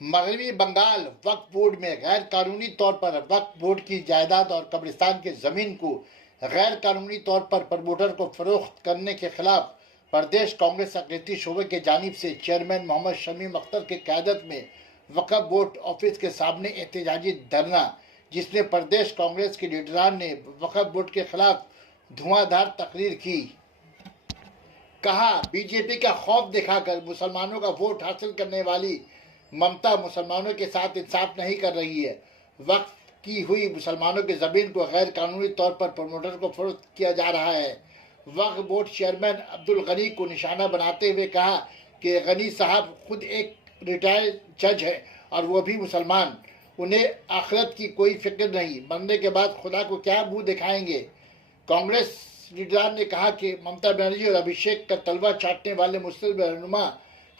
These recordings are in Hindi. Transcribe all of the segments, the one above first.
मगरबी बंगाल वक्फ बोर्ड में गैर कानूनी तौर पर वक्फ बोर्ड की जायदाद और कब्रिस्तान की जमीन को गैर कानूनी तौर पर प्रमोटर को फरोख्त करने के खिलाफ प्रदेश कांग्रेस अकलीती शोबे की जानिब से चेयरमैन मोहम्मद शमीम अख्तर की क़यादत में वक्फ बोर्ड ऑफिस के सामने एहतजाजी धरना, जिसमें प्रदेश कांग्रेस के लीडरान ने वक्फ बोर्ड के खिलाफ धुआंधार तकरीर की। कहा, बीजेपी का खौफ दिखाकर मुसलमानों का वोट हासिल करने वाली ममता मुसलमानों के साथ इंसाफ नहीं कर रही है। वक्फ की हुई मुसलमानों की जमीन को गैर कानूनी तौर पर प्रमोटर को फरोख्त किया जा रहा है। वक्फ बोर्ड चेयरमैन अब्दुल गनी को निशाना बनाते हुए कहा कि गनी साहब खुद एक रिटायर्ड जज है और वो भी मुसलमान, उन्हें आखिरत की कोई फिक्र नहीं, मरने के बाद खुदा को क्या मुंह दिखाएंगे। कांग्रेस लीडरान ने कहा कि ममता बनर्जी और अभिषेक का तलवा चाटने वाले मुस्लिम रहनुमा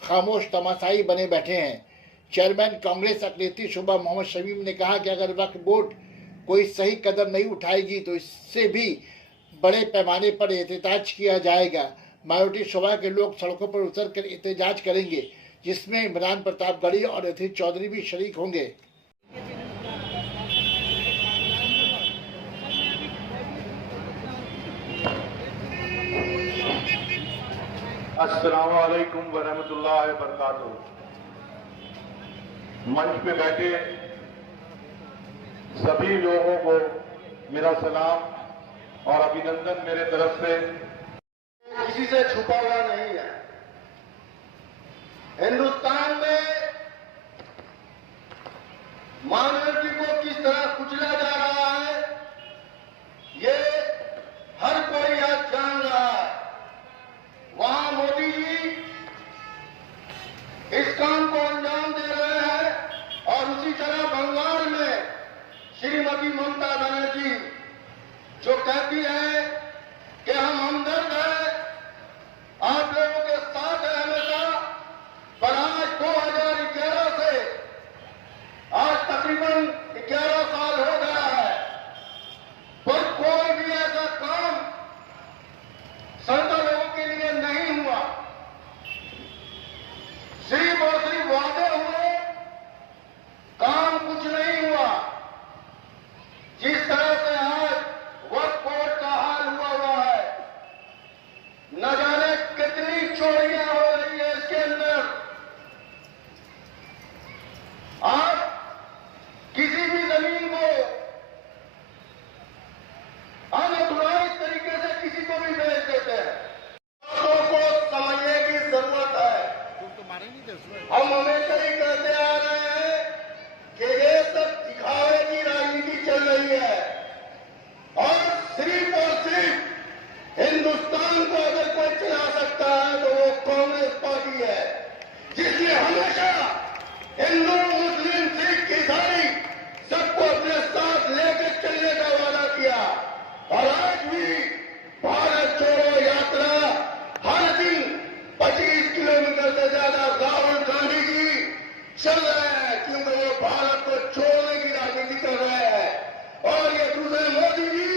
खामोश तमाशाई बने बैठे हैं। चेयरमैन कांग्रेस अकलीती शोबा मोहम्मद शमीम ने कहा कि अगर वक्फ बोर्ड कोई सही कदम नहीं उठाएगी तो इससे भी बड़े पैमाने पर एहतजाज किया जाएगा। माइनॉरिटी शोबा के लोग सड़कों पर उतरकर एहतजाज करेंगे, जिसमें इमरान प्रतापगढ़ी और अतिश चौधरी भी शरीक होंगे। अस्सलामु अलैकुम वरहमतुल्लाहि वबरकातुहू। मंच पे बैठे सभी लोगों को मेरा सलाम और अभिनंदन मेरे तरफ से। किसी से छुपा हुआ नहीं है। हिंदुस्तान में माइनॉरिटी को किस तरह कुचला जा रहा है, ये हर कोई आज जान रहा है। वहां मोदी जी इस काम को अंजाम दे रहे हैं और उसी तरह बंगाल में श्रीमती ममता बनर्जी जो कहती है कि हम हमदर्द हैं, आप लोगों के साथ हैं हमेशा, पर आज 2011 से आज तकरीबन 11 साल हो गया है, पर कोई भी ऐसा काम सरकार लोगों के लिए नहीं हुआ। सिर्फ और सिर्फ वादे हुए, काम कुछ नहीं हुआ। जिस तरह से आज वक्फ बोर्ड का हाल हुआ है, न जाने कितनी चोरियां हो रही है इसके अंदर। आप किसी भी जमीन को अनऑथराइज्ड तरीके से किसी को भी बेच देते हैं। लोगों को समझने की जरूरत है। हम हमेशा ही कहते आ रहे हैं कि ये सब दिखावे की राजनीति चल रही है और सिर्फ हिंदुस्तान को अगर कोई चला सकता है तो वो कांग्रेस पार्टी है, जिसने हमेशा हिंदू मुस्लिम सिख ईसाई सबको अपने साथ लेकर चलने का वादा किया और आज भी भारत छोड़ो यात्रा हर दिन 25 किलोमीटर से ज्यादा राहुल गांधी जी चल रहे हैं, क्योंकि वो भारत को छोड़ने की राजनीति कर रहे हैं। और ये दूसरे मोदी जी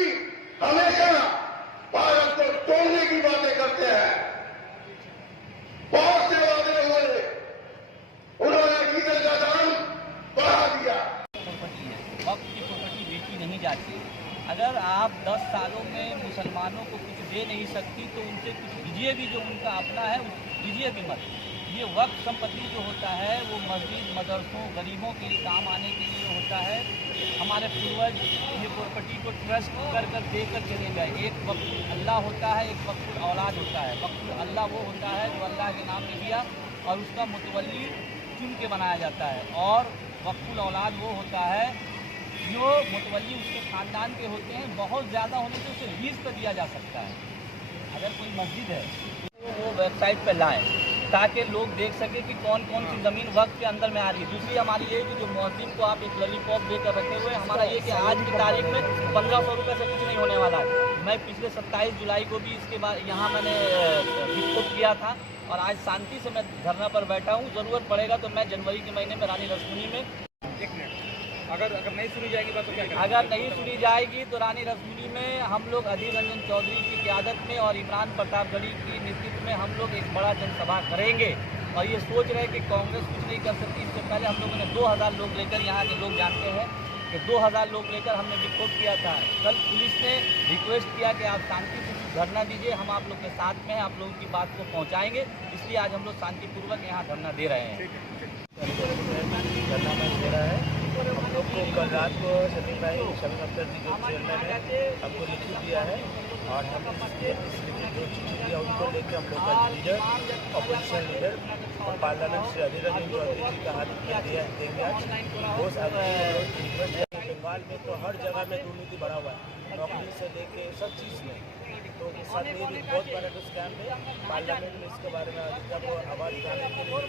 हमेशा भारत को तोड़ने की बातें करते हैं। बहुत से वादे हुए, उन्होंने डीजल का दाम बढ़ा दिया। वक्त की प्रॉपर्टी बेची नहीं जाती। अगर आप 10 सालों में मुसलमानों को कुछ दे नहीं सकती तो उनसे कुछ दीजिए भी, जो उनका अपना है दीजिए भी मत। ये वक्त संपत्ति जो होता है वो मस्जिद, मदरसों, गरीबों के लिए काम आने के लिए होता है। हमारे पूर्वज ये प्रॉपर्टी को ट्रस्ट कर देकर चले गए। एक वक्फ अल्लाह होता है, एक वक्फ औलाद होता है। वक्फ अल्लाह वो होता है जो अल्लाह के नाम में दिया और उसका मुतवल्ली चुन के बनाया जाता है, और वक्फ औलाद वो होता है जो मुतवल्ली उसके ख़ानदान के होते हैं। बहुत ज़्यादा होने से उसे लीज पर दिया जा सकता है। अगर कोई मस्जिद है तो वो वेबसाइट पर लाएँ ताकि लोग देख सके कि कौन कौन सी ज़मीन वक्त के अंदर में आ रही है। दूसरी हमारी ये कि जो मस्जिद को आप एक लॉलीपॉप देकर रखे हुए, हमारा ये कि आज की तारीख में 1500 रुपये से कुछ नहीं होने वाला है। मैं पिछले 27 जुलाई को भी इसके बाद यहाँ मैंने विक्षोभ किया था और आज शांति से मैं धरना पर बैठा हूँ। ज़रूरत पड़ेगा तो मैं जनवरी के महीने में रानी रसमुनी में अगर नहीं सुनी जाएगी बात तो क्या करेंगे? अगर नहीं सुनी जाएगी तो रानी रसमुनी में हम लोग अधीर रंजन चौधरी की क़यादत में और इमरान प्रतापगढ़ी की नेतृत्व में हम लोग एक बड़ा जनसभा करेंगे और ये सोच रहे हैं कि कांग्रेस कुछ नहीं कर सकती। इससे पहले हम लोगों ने 2000 लोग लेकर, यहाँ के लोग जानते हैं कि 2000 लोग लेकर हमने विक्षोभ किया था। कल पुलिस ने रिक्वेस्ट किया कि आप शांति से धरना दीजिए, हम आप लोग के साथ में हैं, आप लोगों की बात को पहुँचाएँगे। इसलिए आज हम लोग शांतिपूर्वक यहाँ धरना दे रहे हैं। धरना दे रहा है। हम लोग को कल रात को शमीम अख्तर जी जो चेयरमैन है हमको लिखित दिया है और हम इस लिखित जो चिट्ठी दिया उनको लेकर हम लोग का लीडर, अपोजिशन लीडर और पार्लियामेंट श्री अधीर रंजन चौधरी जी का हाथ देंगे आज। वो बंगाल में तो हर जगह में दुर्नीति बढ़ा हुआ है, नौकरी से लेके सब चीज़ में। तो इस साथ ये भी बहुत बड़ा स्कैम है। पार्लियामेंट में इसके बारे में जब आवाज़ उठाने के लिए